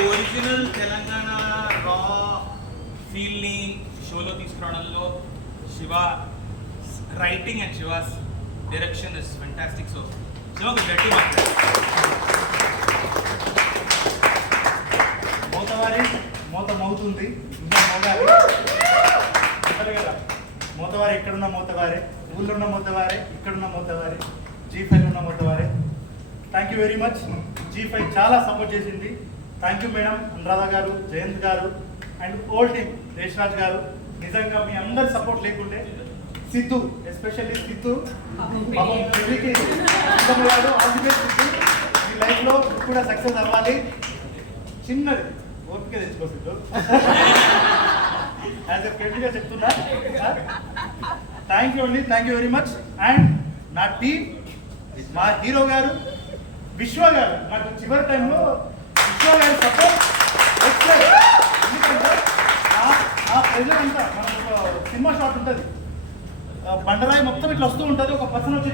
Original Telangana రా ఫీల్ని షోలో తీసుకురావడంలో Shiva writing and she was direction is fantastic. So శివకు గట్టి మోతవారి మోత మోతుంది ఇంకా మోగాలి కదా. మోతవారి ఎక్కడున్న మోతవారే, ఊళ్ళో ఉన్న మోతవారే, ఇక్కడున్న మోతవారే, G5 ఉన్న మోతవారే. Thank you very much. G5 చాలా సపోర్ట్ చేసింది. థ్యాంక్ యూ మేడం, అనురాధ గారు, జయంత్ గారు అండ్ ఓల్డ్ టీమ్ దేశరాజ్ గారు. నిజంగా మీ అందరి సపోర్ట్ లేకుంటే సిద్ధు, ఎస్పెషల్లీ సిద్ధు పాపం పెళ్ళికి ఆల్ ది బెస్ట్ సిద్ధు. మీ లైఫ్లో కూడా సక్సెస్ అవ్వాలి. చిన్నది ఓపిక తెచ్చుకో సిద్ధు. యాజ్ ఎ ఫ్రెండ్గా చెప్తున్నా. థ్యాంక్ యూ అండి, thank you very much. And నా టీమ్, మా హీరో గారు విశ్వ గారు, నాకు చివరి టైంలో విశ్వ గారి సపోర్ట్ ఎక్సలెంట్. ఎందుకంటే ఆ ప్రెజర్ అంతా మనకు సినిమా షాట్ ఉంటుంది, బండరాయి మొత్తం ఇట్లా వస్తూ ఉంటుంది, ఒక పర్సన్ వచ్చి